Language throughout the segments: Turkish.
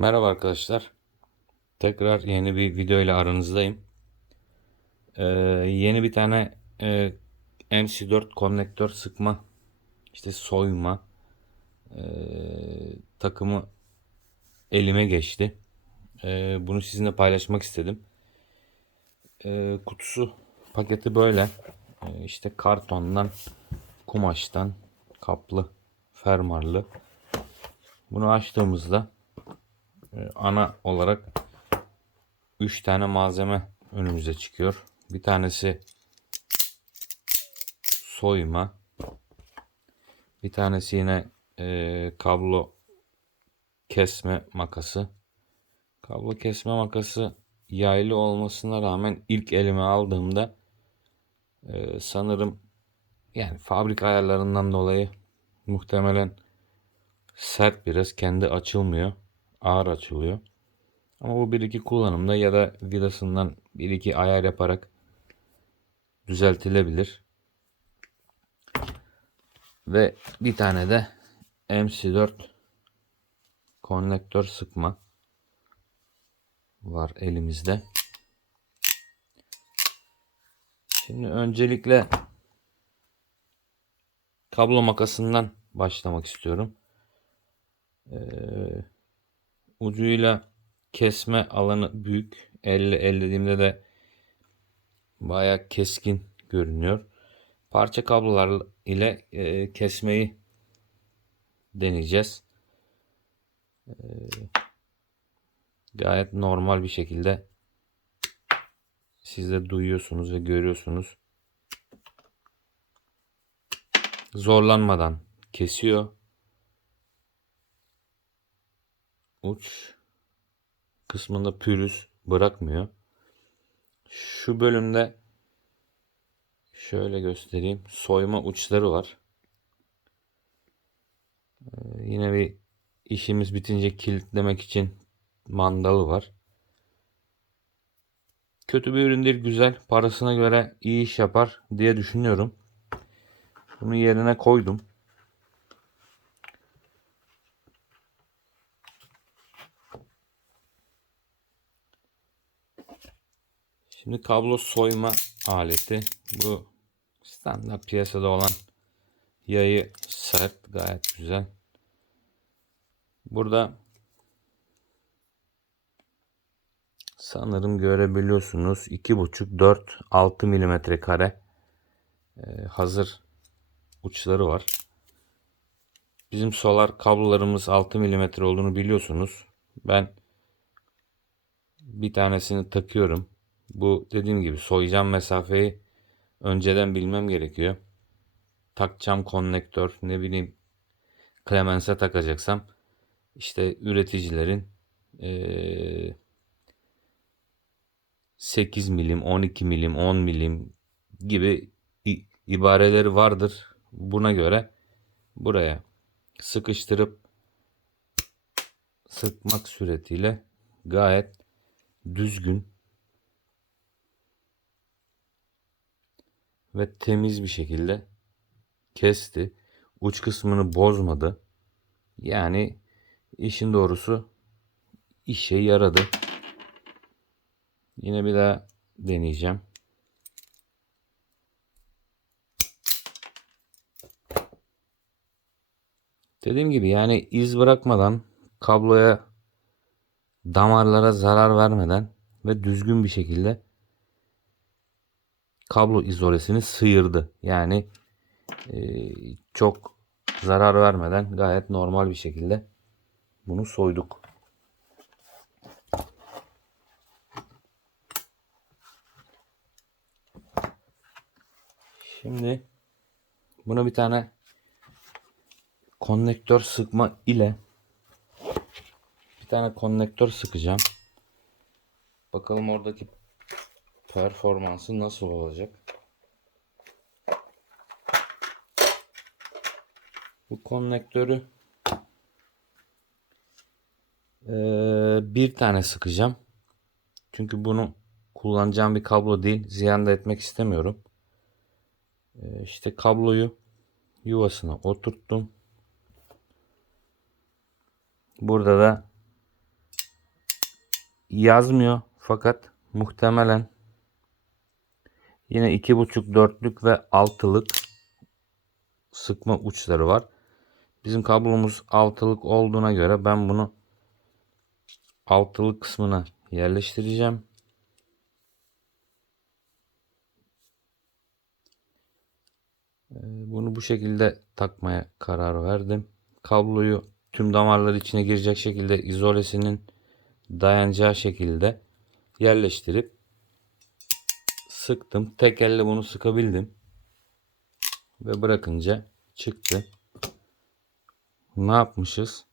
Merhaba arkadaşlar. Tekrar yeni bir video ile aranızdayım. Ee, yeni bir tane e, MC4 konnektör sıkma, işte soyma e, takımı elime geçti. E, bunu sizinle paylaşmak istedim. E, kutusu paketi böyle. E, işte kartondan, kumaştan kaplı, fermarlı. Bunu açtığımızda ana olarak 3 tane malzeme önümüze çıkıyor. Bir tanesi soyma. Bir tanesi yine e, kablo kesme makası. Kablo kesme makası yaylı olmasına rağmen ilk elime aldığımda e, sanırım yani fabrika ayarlarından dolayı muhtemelen sert biraz kendi açılmıyor ağır açılıyor. Ama bu bir iki kullanımda ya da vidasından bir iki ayar yaparak düzeltilebilir. Ve bir tane de MC4 konnektör sıkma var elimizde. Şimdi öncelikle kablo makasından başlamak istiyorum. Ee, ucuyla kesme alanı büyük. Elle ellediğimde de baya keskin görünüyor. Parça kablolar ile e, kesmeyi deneyeceğiz. E, gayet normal bir şekilde siz de duyuyorsunuz ve görüyorsunuz. Zorlanmadan kesiyor. Uç kısmında pürüz bırakmıyor. Şu bölümde şöyle göstereyim. Soyma uçları var. Ee, yine bir işimiz bitince kilitlemek için mandalı var. Kötü bir ürün değil güzel. Parasına göre iyi iş yapar diye düşünüyorum. Bunu yerine koydum. Şimdi kablo soyma aleti. Bu standart piyasada olan yayı sert gayet güzel. Burada sanırım görebiliyorsunuz 2.5 4 6 milimetre kare e, hazır uçları var. Bizim solar kablolarımız 6 milimetre olduğunu biliyorsunuz. Ben bir tanesini takıyorum. Bu dediğim gibi soyacağım mesafeyi önceden bilmem gerekiyor. Takacağım konnektör ne bileyim Clemens'e takacaksam işte üreticilerin ee, 8 milim, 12 milim, 10 milim gibi ibareleri vardır. Buna göre buraya sıkıştırıp sıkmak suretiyle gayet düzgün ve temiz bir şekilde kesti. Uç kısmını bozmadı. Yani işin doğrusu işe yaradı. Yine bir daha deneyeceğim. Dediğim gibi yani iz bırakmadan kabloya damarlara zarar vermeden ve düzgün bir şekilde kablo izolesini sıyırdı. Yani e, çok zarar vermeden gayet normal bir şekilde bunu soyduk. Şimdi buna bir tane konnektör sıkma ile bir tane konnektör sıkacağım. Bakalım oradaki performansı nasıl olacak? Bu konnektörü bir tane sıkacağım. Çünkü bunu kullanacağım bir kablo değil. Ziyan da etmek istemiyorum. İşte kabloyu yuvasına oturttum. Burada da yazmıyor fakat muhtemelen yine iki buçuk dörtlük ve altılık sıkma uçları var. Bizim kablomuz altılık olduğuna göre ben bunu altılık kısmına yerleştireceğim. Ee, Bunu bu şekilde takmaya karar verdim. Kabloyu tüm damarlar içine girecek şekilde izolesinin dayanacağı şekilde yerleştirip sıktım. Tek elle bunu sıkabildim. Ve bırakınca çıktı. Ne yapmışız?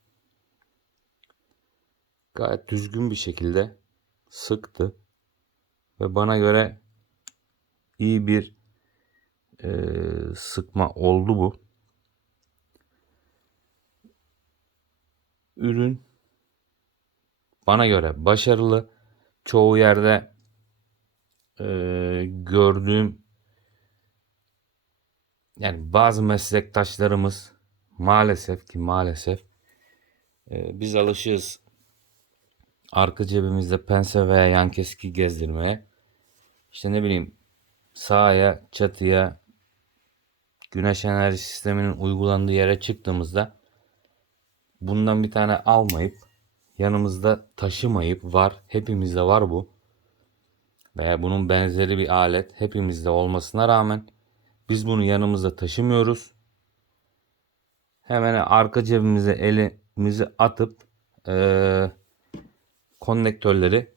Gayet düzgün bir şekilde sıktı. Ve bana göre iyi bir eee, sıkma oldu bu. Ürün bana göre başarılı. Çoğu yerde eee, gördüğüm yani bazı meslektaşlarımız maalesef ki maalesef eee, biz alışığız arka cebimizde pense veya yan keski gezdirmeye. İşte ne bileyim sağa çatıya güneş enerji sisteminin uygulandığı yere çıktığımızda bundan bir tane almayıp yanımızda taşımayıp var hepimizde var bu veya bunun benzeri bir alet hepimizde olmasına rağmen biz bunu yanımızda taşımıyoruz. Hemen arka cebimize elimizi atıp eee konnektörleri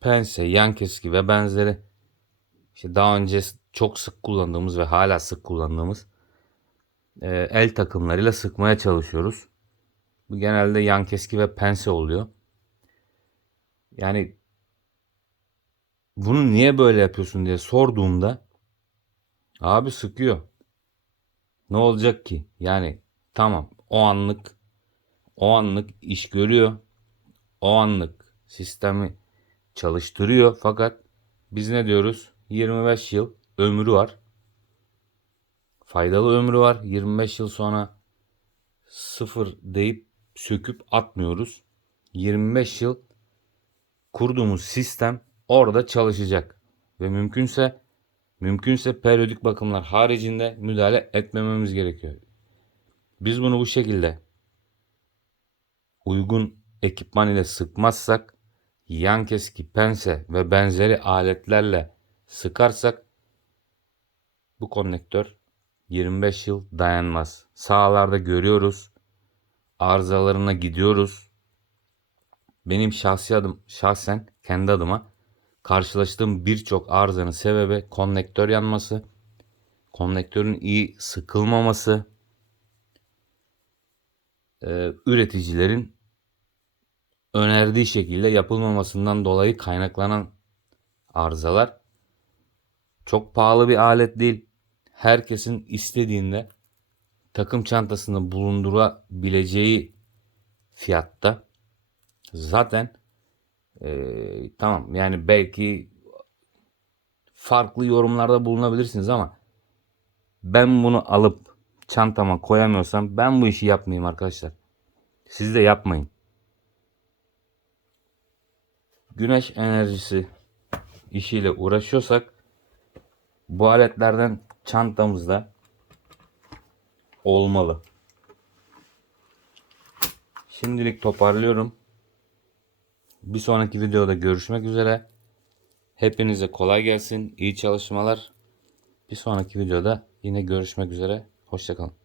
pense, yan keski ve benzeri işte daha önce çok sık kullandığımız ve hala sık kullandığımız e, el takımlarıyla sıkmaya çalışıyoruz. Bu genelde yan keski ve pense oluyor. Yani bunu niye böyle yapıyorsun diye sorduğumda abi sıkıyor. Ne olacak ki? Yani tamam o anlık o anlık iş görüyor. O anlık sistemi çalıştırıyor fakat biz ne diyoruz? 25 yıl ömrü var. Faydalı ömrü var. 25 yıl sonra sıfır deyip söküp atmıyoruz. 25 yıl kurduğumuz sistem orada çalışacak ve mümkünse mümkünse periyodik bakımlar haricinde müdahale etmememiz gerekiyor. Biz bunu bu şekilde uygun ekipman ile sıkmazsak yan keski, pense ve benzeri aletlerle sıkarsak bu konnektör 25 yıl dayanmaz. Sahalarda görüyoruz. Arızalarına gidiyoruz. Benim şahsi adım, şahsen kendi adıma karşılaştığım birçok arızanın sebebi konnektör yanması, konnektörün iyi sıkılmaması, e, üreticilerin önerdiği şekilde yapılmamasından dolayı kaynaklanan arızalar. Çok pahalı bir alet değil. Herkesin istediğinde takım çantasında bulundurabileceği fiyatta. Zaten eee, tamam yani belki farklı yorumlarda bulunabilirsiniz ama ben bunu alıp çantama koyamıyorsam ben bu işi yapmayayım arkadaşlar. Siz de yapmayın. Güneş enerjisi işiyle uğraşıyorsak bu aletlerden çantamızda olmalı. Şimdilik toparlıyorum. Bir sonraki videoda görüşmek üzere. Hepinize kolay gelsin. İyi çalışmalar. Bir sonraki videoda yine görüşmek üzere. Hoşçakalın.